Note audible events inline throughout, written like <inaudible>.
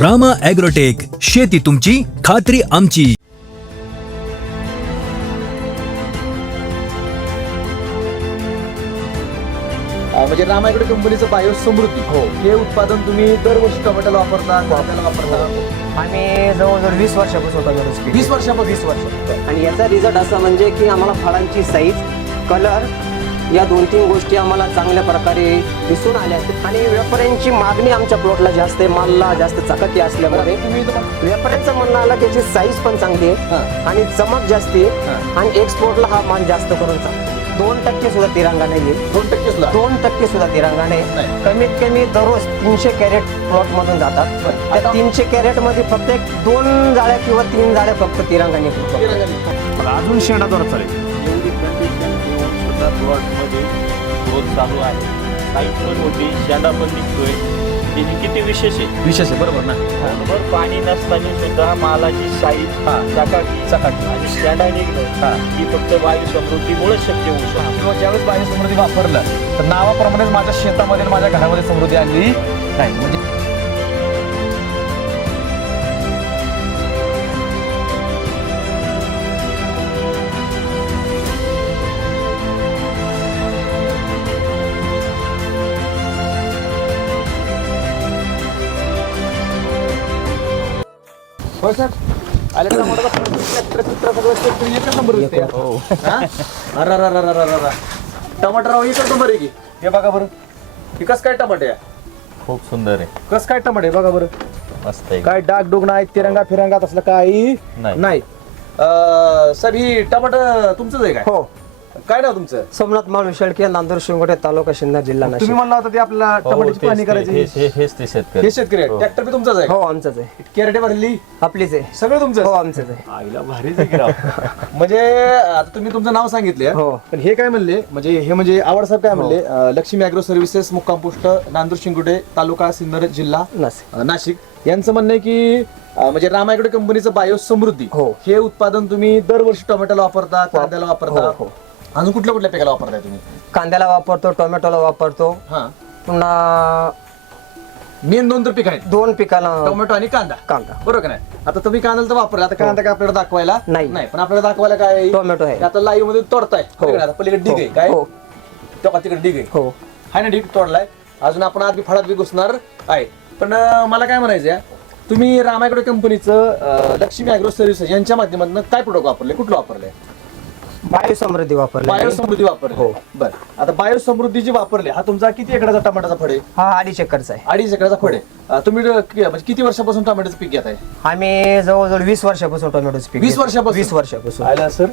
Rama agrotech शेती तुमची खात्री आमची. अं, म्हणजे रामायगड कंपनीचं बायो समृद्धी हो. हे उत्पादन तुम्ही दरवर्षी टोमॅटोला वापरता कांद्याला वापरता? आम्ही जवळजवळ वीस वर्षापासून होता गरज. वीस वर्षापासून? वीस वर्ष. आणि याचा रिझल्ट असा म्हणजे की आम्हाला फळांची साईज कलर या दोन तीन गोष्टी आम्हाला चांगल्या प्रकारे दिसून आल्या आणि व्यापाऱ्यांची मागणी आमच्या प्लॉटला जास्त आहे. मालला जास्त चकाकी असल्यामुळे व्यापाऱ्यांचं म्हणणं आलं की याची साईज पण चांगली आहे. आणि चमक जास्ती आहे आणि एक्सपोर्टला हा माल जास्त करून चालतो. दोन टक्के सुद्धा तिरंगा नाही आहे. दोन टक्के सुद्धा? दोन टक्के सुद्धा तिरंगा नाही. कमीत कमी दररोज तीनशे कॅरेट प्लॉट मधून जातात. त्या तीनशे कॅरेटमध्ये फक्त एक दोन जाळ्या किंवा तीन जाळ्या फक्त तिरंगा निघतो. अजून शेणाद्वारा चालेल. सुद्धा प्लॉटमध्ये ग्रोथ चालू आहे. साईज पण होती शेंडा पण निघतोय. हे किती विशेष आहे? विशेष आहे बरोबर ना? बरोबर पाणी नसताना सुद्धा मालाची साईज हा. चकाकी चकाकी. आणि शेंडा निघणं हा. ही फक्त वायू समृद्धीमुळे शक्य होऊ शकते. किंवा ज्यावेळेस बायो समृद्धी वापरलं तर नावाप्रमाणेच माझ्या शेतामध्ये आणि माझ्या घरामध्ये समृद्धी आली नाही. म्हणजे सर आले टमाटोला ट्रॅक्टर ट्रॅक्टर सगळं शेतकरी एकच नंबर. दिसते हा? अरे अरे अरे अरे अरे अरे. टमाटर राव एकच नंबर आहे की. हे बघा बरं. हे कस काय टमाटे आहे? खूप सुंदर आहे. कस काय टमाटे आहे? बघा बरं. मस्त आहे. काय डाग डुग नाही तिरंगा फिरंगा तसलं काही नाही. नाही. अं, सर ही टमाटर तुमचंच आहे काय? हो. काय नाव तुमचं? सोमनाथ माळू शेळके नांदूर शिंगोटे तालुका शिन्नर जिल्हा तुम्ही नाशिक. म्हणला होता ते आपल्याला हो, टमाट्याची ते- करायची. हेच- हे- हेच ते शेतकरी. हे शेतकरी हो. ट्रॅक्टर बी तुमचाच आहे हो आमचंच आहे. कॅरेटे भरली आपलीच आहे. सगळं तुमचं हो आमचंच आहे. आईला राव. <laughs> म्हणजे आता तुम्ही तुमचं नाव सांगितले. हो. पण हे काय म्हणले? म्हणजे हे म्हणजे आवड साहेब काय म्हणले? अं, लक्ष्मी अॅग्रो सर्व्हिसेस मुक्काम पोस्ट नांदूर शिंगुटे तालुका सिन्नर जिल्हा नाशिक. अं, नाशिक. यांचं म्हणणं आहे की अं, म्हणजे रामायगड कंपनीचं बायो समृद्धी हो. हे उत्पादन तुम्ही दरवर्षी टोमॅटोला वापरता कांद्याला वापरता. हो, हो. अजून कुठल्या कुठल्या पिकाला वापरताय तुम्ही? कांद्याला वापरतो टोमॅटोला वापरतो. हा. पुन्हा मेन दोन तर पीक आहेत. दोन पिकाला टोमॅटो आणि कांदा. कांदा. बरोबर का नाही आता तुम्ही कांदा तर वापरला आता कांदा काय आपल्याला दाखवायला? नाही. नाही पण आपल्याला दाखवायला काय आहे? टोमॅटो आहे. आता लाईव्हमध्ये तोडताय. बरोबर का? आता पलीकडे डिग आहे काय? हो. तेव्हा तिकडे डिग आहे. हो. हाय ना डिग तोडलाय. अजून आपण आधी फळात बी घुसणार आहे. पण अं, मला काय म्हणायचं आहे, तुम्ही रामायगड कंपनीचं लक्ष्मी अॅग्रो सर्व्हिसेस यांच्या माध्यमातून काय प्रोडक्ट वापरले? कुठलं वापरले बायो समृद्धी वापरली. बायो समृद्धी वापरले. हो. बरं. आता बायो समृद्धी जी वापरले हा तुमचा किती एकराचा टमाटाचा फळ आहे? हा अडीच एकरचा आहे. अडीच एकराचा फळ आहे. अं, तुम्ही कि- म्हणजे किती वर्षापासून टमाट्याचं पीक घेत आहे आम्ही जवळजवळ वीस वर्षापासून टोमॅटोच पीक वीस घेतो. वर्षापासून? वीस वर्षापासून. आला सर?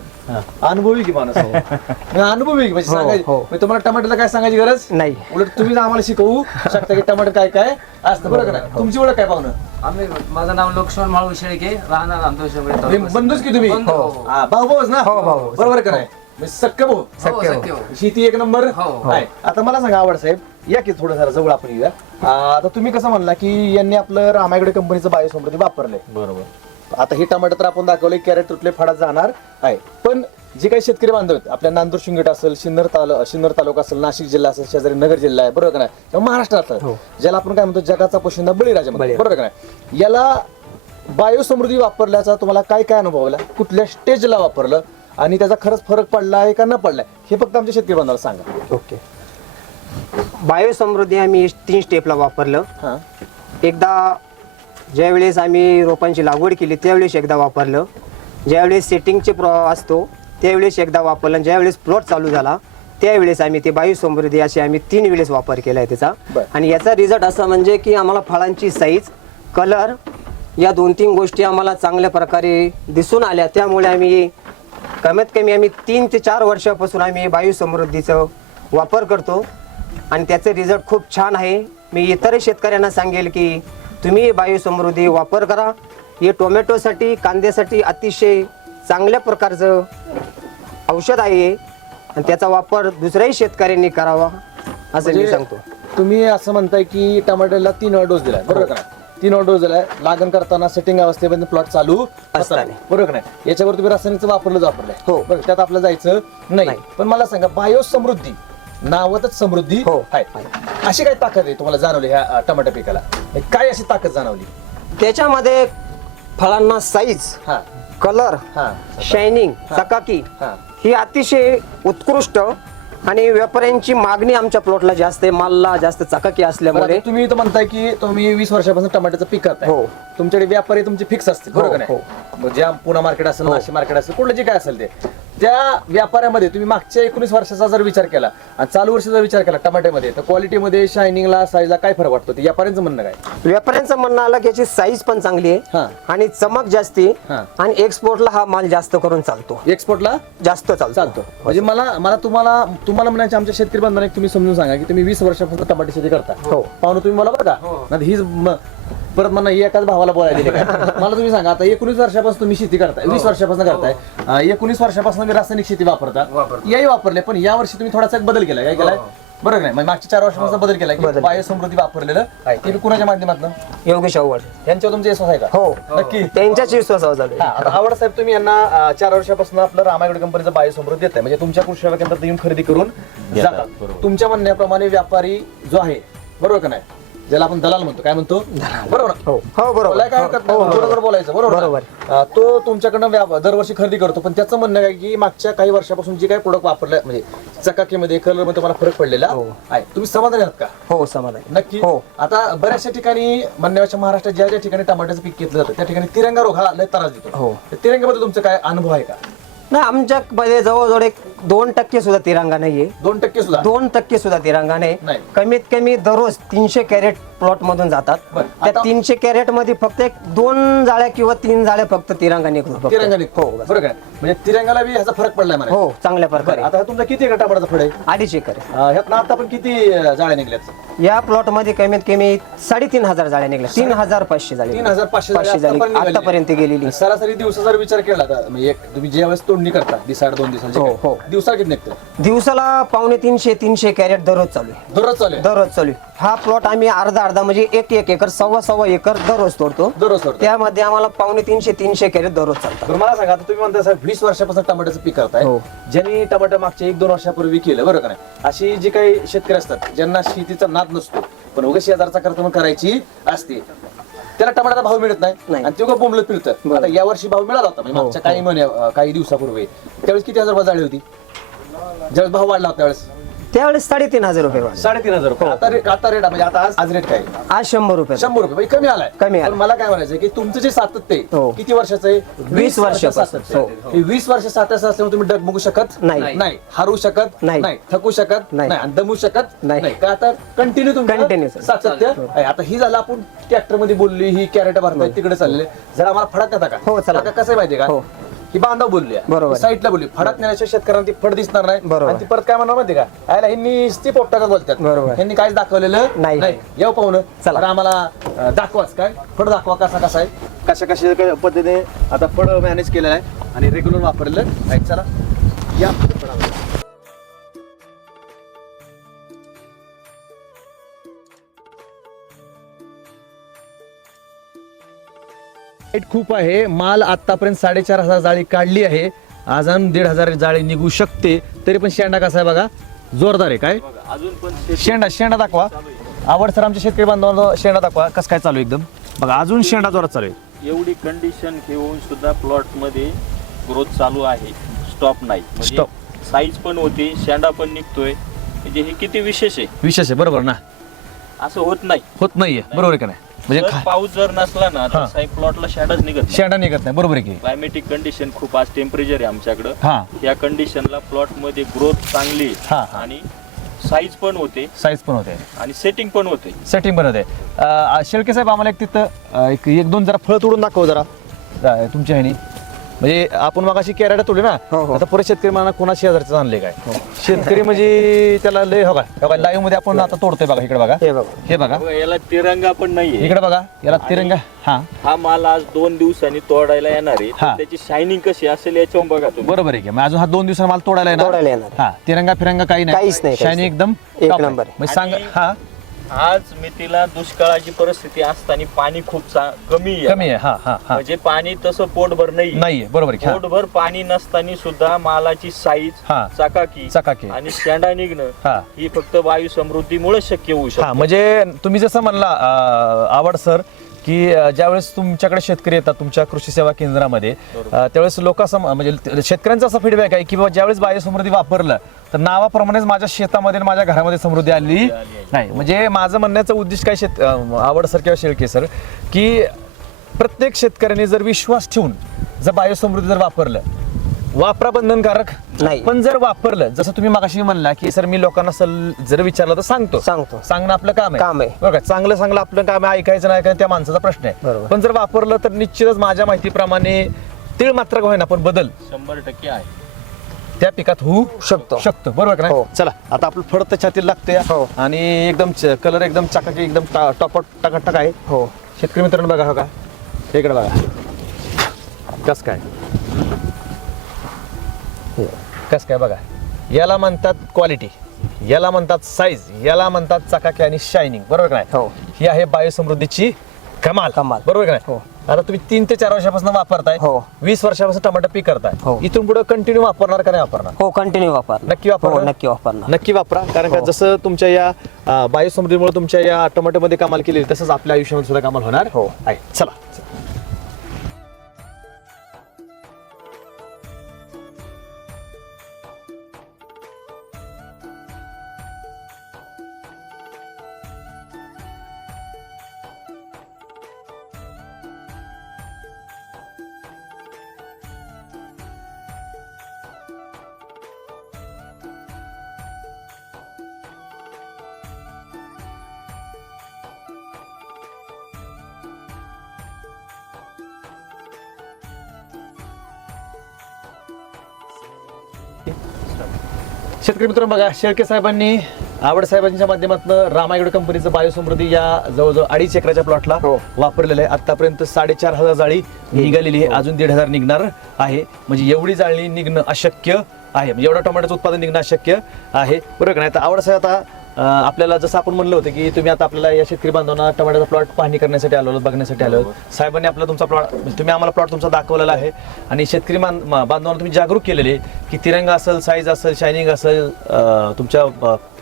अनुभवी की माणूस? आहे. नाही, अनुभवी आहे म्हणजे हो, सांगायची हो. म्हणजे तुम्हाला टमाटरला काय सांगायची गरज? नाही. उलट तुम्ही आम्हाला शिकवू शकता की टमाटर काय काय असतं बरं का नाही? तुमची ओळख काय पाहुणं आम्ही माझं नाव लक्ष्मण माळू शेळके राहणार आमच्या हे बंधूच की तुम्ही? बंधू. हा, भाऊ भाऊच ना? हो, भाऊ. बरोबर का नाही? म्हणजे सक्क भाऊ. शक्य शक्य हो. शेती एक नंबर. हो. आहे आता मला सांगा आवड साहेब या की थोडं जरा जवळ आपण येऊया. आ, आता तुम्ही कसं म्हणला की यांनी आपलं रामायगड कंपनीचं बायो समृद्धी वापरलंय. बरोबर. आता हे टमाटर तर आपण दाखवले कॅरेट तुटले फाडात जाणार. आहे पण जे काही शेतकरी बांधव आहेत आपल्या नांदूर शिंगट असेल सिन्नर तालु सिन्नर तालुका असेल नाशिक जिल्हा असेल शेजारी नगर जिल्हा आहे बरोबर का नाही? किंवा महाराष्ट्रात आहे. ज्याला आपण काय म्हणतो जगाचा पोशिंदा बळीराजा म्हणतो. बरोबर का नाही? याला बायो समृद्धी वापरल्याचा तुम्हाला काय काय अनुभव आला? कुठल्या स्टेजला वापरलं? आणि त्याचा खरंच फरक पडला आहे का न पडलाय हे फक्त आमच्या शेतकरी बांधवाला सांगा. ओके. बायो समृद्धी आम्ही तीन स्टेपला वापरलं. हा. एकदा ज्यावेळेस आम्ही रोपांची लागवड केली त्यावेळेस एकदा वापरलं. ज्यावेळेस सेटिंगचे प्र असतो त्यावेळेस एकदा वापरलं ज्यावेळेस प्लॉट चालू झाला त्यावेळेस आम्ही ते बायो समृद्धी असे आम्ही तीन वेळेस वापर केला आहे त्याचा. आणि याचा रिझल्ट असा म्हणजे की आम्हाला फळांची साईज कलर या दोन तीन गोष्टी आम्हाला चांगल्या प्रकारे दिसून आल्या. त्यामुळे आम्ही कमीत कमी आम्ही तीन ते चार वर्षापासून आम्ही बायो समृद्धीचं वापर करतो. आणि त्याचे रिझल्ट खूप छान आहे. मी इतर शेतकऱ्यांना सांगेल की तुम्ही बायो समृद्धी वापर करा. हे टोमॅटोसाठी कांद्यासाठी अतिशय चांगल्या प्रकारचं औषध आहे आणि त्याचा वापर दुसऱ्याही शेतकऱ्यांनी करावा असं मी म्हणजे सांगतो. तुम्ही असं म्हणताय की टमाटरला तीन वेळा डोस दिलाय. बरोबर का? नाही? तीन वेळा डोस दिलाय. लागण करताना सेटिंग अवस्थेमध्ये प्लॉट चालू असताना असताना. बरोबर का नाही? याच्यावर तुम्ही रासायनिकचं वापरलं वापरलंय हो. बरं त्यात आपलं जायचं नाही. नाही. पण मला सांगा बायो समृद्धी नावातच समृद्धी हो. आहे. अशी काय ताकद आहे तुम्हाला जाणवली ह्या अं, टमाटर पिकाला? काय अशी ताकद जाणवली? त्याच्यामध्ये फळांना साईज हा. कलर हा. शायनिंग चकाकी हा. ही अतिशय उत्कृष्ट आणि व्यापाऱ्यांची मागणी आमच्या प्लॉटला जास्त आहे. मालला जास्त चकाकी बरं, असल्यामुळे आता तुम्ही तर म्हणताय की तुम्ही वीस वर्षापासून टमाट्याचं पीक करताय. हो. तुमच्याकडे व्यापारी तुमचे फिक्स असतील हो, बरोबर नाही हो. मग ज्या पुणे मार्केट असेल नाशिक मार्केट असेल कुठलं जे काय असेल ते. त्या व्यापाऱ्यामध्ये तुम्ही मागच्या एकोणीस वर्षाचा जर विचार केला आणि चालू वर्षाचा विचार केला टमाट्यामध्ये तर क्वालिटीमध्ये शायनिंगला साईजला काय फरक वाटतो? ते व्यापाऱ्यांचं म्हणणं काय? व्यापाऱ्यांचं म्हणणं आलं की याची साईज पण चांगली हा. आहे आणि चमक जास्ती हा. आणि एक्सपोर्टला हा माल जास्त करून चालतो. एक्सपोर्टला जास्त चालतो. चालतो. म्हणजे मला मला तुम्हाला तुम्हाला म्हणायचे आमच्या शेतकरी बांधवांना एक तुम्ही समजून सांगा की तुम्ही वीस वर्षापासून टमाटे शेती करता. हो. पाहुणे तुम्ही मला बघा नाही हीच म- परत ही एकाच भावाला बोलायला दिली काय? <laughs> मला तुम्ही सांगा आता एकोणीस वर्षापासून तुम्ही शेती करताय वीस वर्षापासून करताय. अं, एकोणीस वर्षापासून मी रासायनिक शेती वापरता. याही वापरले पण या वर्षी तुम्ही थोडासा एक बदल केलाय काय? केलाय? बरोबर नाही म्हणजे मागच्या चार वर्षापासून बदल केलाय की बायो समृद्धी वापरलेलं. ते कुणाच्या माध्यमातून? योगेश आव्हाड. यांच्यावर तुमचा विश्वास आहे का? हो. नक्की. त्यांच्याच विश्वासावर चालू हा. आता आवड साहेब तुम्ही यांना अं, चार वर्षापासून आपलं रामायगड कंपनीचं बायो समृद्धी देत आहे म्हणजे तुमच्या कृषी सेवा केंद्रात येऊन खरेदी करून जातात. तुमच्या म्हणण्याप्रमाणे व्यापारी जो आहे बरोबर का नाही? ज्याला आपण दलाल म्हणतो काय म्हणतो? बरोबर? ना? हो हो बरोबर. बोलायला काय हरकत नाही, बरोबर. बोलायचं बरोबर? ना? बरोबर. अं, तो तुमच्याकडनं दरवर्षी खरेदी करतो पण त्याचं म्हणणं काय की मागच्या काही वर्षापासून जे काही प्रोडक्ट वापरलं म्हणजे चकाकीमध्ये कलरमध्ये तुम्हाला फरक पडलेला आहे. तुम्ही समाधानी आहात का? हो समाधान. नक्की. हो. आता बऱ्याचशा ठिकाणी म्हणण्याच्या महाराष्ट्रात ज्या ज्या ठिकाणी टमाट्याचं पीक घेतलं जातं त्या ठिकाणी तिरंगा रोग हा लय त्रास देतो. हो. तर तिरंगाबद्दल तुमचा काय अनुभव आहे का? नाही आमच्यामध्ये जवळजवळ एक दोन टक्के सुद्धा तिरंगा नाहीये. दोन टक्के सुद्धा? दोन टक्के सुद्धा तिरंगा नाही. नाही. कमीत कमी दररोज तीनशे कॅरेट प्लॉट मधून जातात. बरं, त्या आता- तीनशे कॅरेटमध्ये फक्त एक दोन जाळ्या किंवा तीन जाळ्या फक्त तिरंगा निघतो फक्त. तिरंगा निघतो. हो बस. बरोबर आहे म्हणजे तिरंगाला बी ह्याचा फरक पडलाय मला हो चांगल्या बरं, प्रकारे. आता हा तुमचा किती एकर टमाटाचा फळ आहे? अडीच एकर आहे. अं, ह्यात आता आपण किती अं, जाळ्या निघल्यात? या प्लॉटमध्ये कमीत कमी साडेतीन हजार जाळ्या निघल्या. तीन हजार पाचशे जाळ्या तीन हजार पाचशे पाचशे जाळी. निघालेल्या. आतापर्यंत गेलेली. सरासरी दिवसाचा जर विचार केला तर म्हणजे एक तुम्ही ज्या वेळेस तोडणी करता दिसाड दोन दिवसांची हो, काय, हो. दिवसा किती निघतं दिवसाला पावणे तीनशे तीनशे कॅरेट दररोज चालू आहे दररोज चालू. दररोज चालू आहे. हा प्लॉट आम्ही अर्धा अर्धा म्हणजे एक एक एकर सव्वा सव्वा एकर दररोज तोडतो दररोज. त्यामध्ये आम्हाला पावणे तीनशे तीनशे कॅरेट दररोज चालतात बरं मला सांगा आता तुम्ही म्हणता साहेब वीस वर्षापासून टमाट्याचं पीक करताय हो. ज्यांनी टमाटर मागच्या एक दोन वर्षापूर्वी केलं बरोबर का नाही अशी जी काही शेतकरी असतात ज्यांना शेतीचा नाद नसतो पण उगाच शेजारचा खर्च म्हणून करायची असते त्याला टमाट्याचा भाव मिळत नाही नाही. आणि ते बोंबलत फिरतं आता या वर्षी भाव मिळाला होता म्हणजे हो, मागच्या काही महिने अं, काही दिवसापूर्वी त्यावेळेस किती हजार रुपये झाली होती ज्यावेळेस भाव वाढला होता त्यावेळेस त्यावेळेस साडेतीन हजार रुपये वाढले. साडेतीन हजार रुपये आता रेट आता रेट म्हणजे आता आज आज रेट काय? आज शंभर रुपये शंभर रुपये म्हणजे कमी आलाय कमी आलाय. पण मला काय म्हणायचं की तुमचं जे सातत्य आहे हो. किती वर्षाचं आहे वीस वर्षापासून. सातत्य आहे. हे वीस वर्ष सातत्य असल्यामुळे तुम्ही डगमगू शकत नाही. नाही हरू शकत नाही. थकू शकत नाही. आणि दमू शकत नाही. का आता कंटिन्यू Continue, तुमचं sir. सातत्य आहे. आता ही झालं आपण ट्रॅक्टरमध्ये बोलली ही कॅरेट भरताय तिकडे चालले जरा आम्हाला फडक देता का हो, चला. कसं आहे माहितीये का हो. ही बांधव बोलली बरोबर. साईडला बोलली फडक नेण्याच्या शेतकऱ्यांना ती फड दिसणार नाही. बरोबर. आणि ती परत काय म्हणणार माहितीये का? आयला ह्यांनी ती पोपटाकच बोलतात? बरोबर. ह्यांनी काहीच दाखवलेलं नाही. नाही. येऊ पाहुणं चला. तर आम्हाला अं, दाखवाच काय? फळ दाखवा कसा कसा आहे. कशा कशा पद्धतीने आता फळ मॅनेज केलेलं आहे आणि रेग्युलर वापरलेलं आहे चला. या. खूप आहे. माल आतापर्यंत साडेचार हजार जाळी काढली आहे. अजून दीड हजार जाळी निघू शकते. तरी पण शेंडा कसा आहे बघा? जोरदार आहे काय? अजून पण शेंडा शेंडा दाखवा. आवड सर आमच्या शेतकरी बांधवांना शेंडा दाखवा. कसं काय चालू आहे एकदम? बघा अजून शेंडा जोरात चालू आहे. एवढी कंडिशन घेऊन सुद्धा प्लॉटमध्ये ग्रोथ चालू आहे. स्टॉप नाही. म्हणजे Stop. साईज पण होती शेंडा पण निघतोय. म्हणजे हे किती विशेष आहे? विशेष आहे बरोबर ना? असं होत नाही. होत नाहीये. बरोबर आहे का नाही? म्हणजे जर खा- पाऊस जर नसला ना हा. तर साहेब प्लॉटला शेंडाच निघत नाही. शेंडा निघत नाही. बरोबर आहे की? क्लायमेटिक कंडिशन खूप आज टेम्परेचर आहे आमच्याकडं. हा. या कंडिशनला प्लॉटमध्ये ग्रोथ चांगली आहे. हा, हा. आणि साईज पण होते. साईज पण होते. आणि सेटिंग पण होते. सेटिंग पण होते. अं, शेळके साहेब आम्हाला एक तिथं अं, एक एक दोन जरा फळ तोडून दाखव जरा. अं, तुमच्या ह्यानी म्हणजे आपण मग अशी कॅरेट तोडली ना हो, हो. आता परत शेतकरी मला कोणा शेजारचं आणले काय शेतकरी म्हणजे त्याला लय हो काय लाईव्हमध्ये आपण आता तोडतोय बघा इकडे बघा हे बघा हे बघा बघा, याला तिरंगा पण नाहीये इकडे बघा याला तिरंगा हा हा माल आज दोन दिवसांनी तोडायला येणार आहे हा. तर त्याची शायनिंग कशी असेल याच्यावर बघा तुम्ही बरोबर आहे की मग अजून हा दोन दिवसांना मला तोडायला येणार तोडायला येणार. हा तिरंगा फिरंगा काही नाही काहीच नाही, काहीच शायनी नाही. एकदम एक top आहे. नंबर आहे. म्हणजे सांग हा आज मितीला दुष्काळाची परिस्थिती असताना पाणी खूप चा- कमी आहे कमी आहे हा हा हा म्हणजे पाणी तसं पोटभर नाही नाहीये बरोबर आहे? हा. पोटभर पाणी नसताना सुद्धा मालाची साईज हा. चकाकी चकाकी. आणि शेंडा निघणं हा. ही फक्त वायू समृद्धीमुळे शक्य होऊ हा शकते म्हणजे तुम्ही जसं म्हणला अं, आवड सर की ज्यावेळेस तुमच्याकडे शेतकरी येतात तुमच्या कृषी सेवा केंद्रामध्ये त्यावेळेस लोक असं म्हणजे शेतकऱ्यांचा असा फीडबॅक आहे की बाबा ज्यावेळेस बायोसमृद्धी वापरलं तर नावाप्रमाणेच माझ्या शेतामध्ये आणि माझ्या घरामध्ये समृद्धी आली नाही. म्हणजे माझं म्हणण्याचं उद्दिष्ट काय शेत आवड सर किंवा शेळके सर की प्रत्येक शेतकऱ्याने जर विश्वास ठेवून जर बायोसमृद्धी जर वापरलं वापरा बंधनकारक नाही. पण जर वापरलं जसं तुम्ही मगाशी म्हणला की सर मी लोकांना सल जर विचारलं तर सांगतो. सांगतो. सांगणं आपलं काम आहे. काम आहे. बरं का? चांगलं चांगलं आपलं काम आहे ऐकायचं नाही ऐकायचं त्या माणसाचा प्रश्न आहे. बरोबर. पण जर वापरलं तर निश्चितच माझ्या माहितीप्रमाणे तीळ मात्र होईना पण बदल. शंभर टक्के आहे. त्या पिकात होऊ शकतो. शकतो. बरोबर का नाही? हो. चला आता आपलं फळ तर छातीला लागतं हो. आणि एकदम कलर एकदम चाकाकी एकदम टा- टॉप टाकाटक आहे. हो. शेतकरी मित्रांनो बघा हो का? इकडे बघा. कस काय? कस काय बघा याला म्हणतात क्वालिटी याला म्हणतात साईज याला म्हणतात चकाकी आणि शायनिंग बरोबर का नाही हो. ही आहे बायोसमृद्धीची कमाल कमाल. बरोबर का नाही हो. आता तुम्ही तीन ते चार वर्षापासून वापरताय हो. वीस वर्षापासून टमाटर पीक करताय हो. इथून पुढे कंटिन्यू वापरणार का नाही वापरणार हो कंटिन्यू वापर नक्की वापरा हो नक्की वापरणार नक्की वापरा कारण का हो. जसं तुमच्या या अं, बायोसमृद्धीमुळे तुमच्या या टोमॅटोमध्ये कमाल केली तसंच आपल्या आयुष्यामध्ये सुद्धा कमाल होणार हो. आहे चला शेतकरी मित्रांनो बघा शेळके साहेबांनी आवड साहेबांच्या माध्यमातून रामायगड कंपनीचं बायोसमृद्धी या जवळजवळ अडीच एकराच्या प्लॉटला हो. वापरलेलं आहे. आतापर्यंत साडेचार हजार जाळी निघालेली आहे. अजून दीड हजार निघणार आहे. म्हणजे एवढी जाळी निघणं अशक्य आहे. म्हणजे एवढं टोमॅटोचं उत्पादन निघणं अशक्य आहे. बरोबर नाही? तर आवड साहेब आता आपल्याला जसं आपण म्हणलं होतं की तुम्ही आता आपल्याला या शेतकरी बांधवांना टोमॅटोचा प्लॉट पाहणी करण्यासाठी आलो बघण्यासाठी आलो. साहेबांनी आपला तुमचा प्लॉट तुम्ही आम्हाला प्लॉट तुमचा दाखवलेला आहे आणि शेतकरी बांधवांना तुम्ही जागरूक केलेले आहे की तिरंगा असेल साईज असेल शायनिंग असेल तुमच्या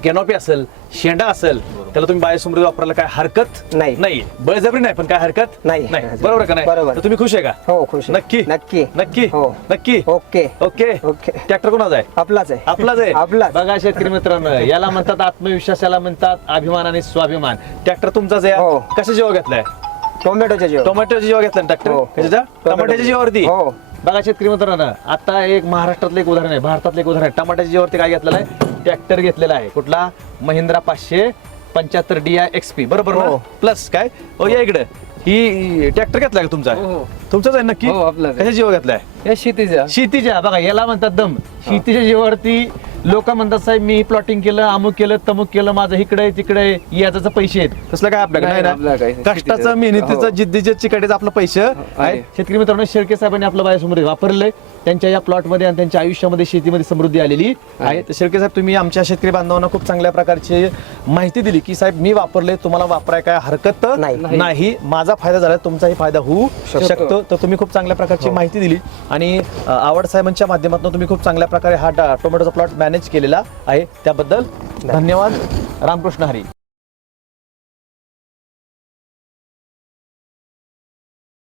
कॅनॉपी असेल शेंडा असेल त्याला तुम्ही बायोसमृद्धी वापरायला काय हरकत नाही. नाही. बळजबरी नाही पण काय हरकत नाही. बरोबर का नाही? बरोबर. तर तुम्ही खुश आहे का? हो खुश आहे. नक्की? नक्की. नक्की? हो. नक्की? ओके. ओके? ओके. ट्रॅक्टर कोणाचा आहे? आपलाच आहे. आपलाच आहे? आपलाच. बघा शेतकरी मित्रांनो याला म्हणतात आत्मविश्वास याला म्हणतात अभिमान आणि स्वाभिमान. ट्रॅक्टर तुमचाच आहे हो. कशा जेव्हा घेतलाय? टोमॅटोच्या जेवण टोमॅटोच्या जेव्हा घेतला ट्रॅक्टर हो. कशाच्या टमाट्याच्या जेवावरती? हो. बघा शेतकरी मित्रांनो आता एक महाराष्ट्रातलं एक उदाहरण आहे भारतातलं एक उदाहरण आहे. टमाट्याच्या जेवावरती काय घेतलेलं आहे? ट्रॅक्टर घेतलेला आहे. कुठला? महिंद्रा पाचशे पंच्याहत्तर डी आय एक्सपी बरोबर हो. प्लस काय? हो या इकडे. ही ट्रॅक्टर घेतलाय का तुमचा? हो, हो. तुमचाच आहे नक्की? हो, आपलाच आहे. कशा जेव्हा घेतलाय? या शेतीच्या. शेतीच्या. बघा याला म्हणतात दम. शेतीच्या जीवावरती लोक म्हणतात साहेब मी प्लॉटिंग केलं अमुक केलं तमुक केलं माझं इकडे तिकडे याचा पैसे आहेत. तसलं काय आपल्याकडे नाही, आपल्याला ना. कष्टाचं. मेहनतीचं हो. जिद्दीचे चिकाटीचं आपलं पैसे आहे. आहे शेतकरी मित्रांनो शेळके साहेबांनी आपलं बायोसमृद्धी वापरलंय. त्यांच्या या प्लॉटमध्ये आणि त्यांच्या आयुष्यामध्ये शेतीमध्ये समृद्धी आलेली आहे. तर शेळके साहेब तुम्ही आमच्या शेतकरी बांधवांना खूप चांगल्या प्रकारची माहिती दिली की साहेब मी वापरले तुम्हाला वापराय काय हरकत नाही. नाही. माझा फायदा झाला तुमचाही फायदा होऊ शकतो. तर तुम्ही खूप चांगल्या प्रकारची माहिती दिली. आणि अ, आवड साहेबांच्या माध्यमातून तुम्ही खूप चांगल्या प्रकारे हा डा- टोमॅटोचा प्लॉट मॅनेज केलेला आहे. त्याबद्दल धन्यवाद. रामकृष्ण हरी.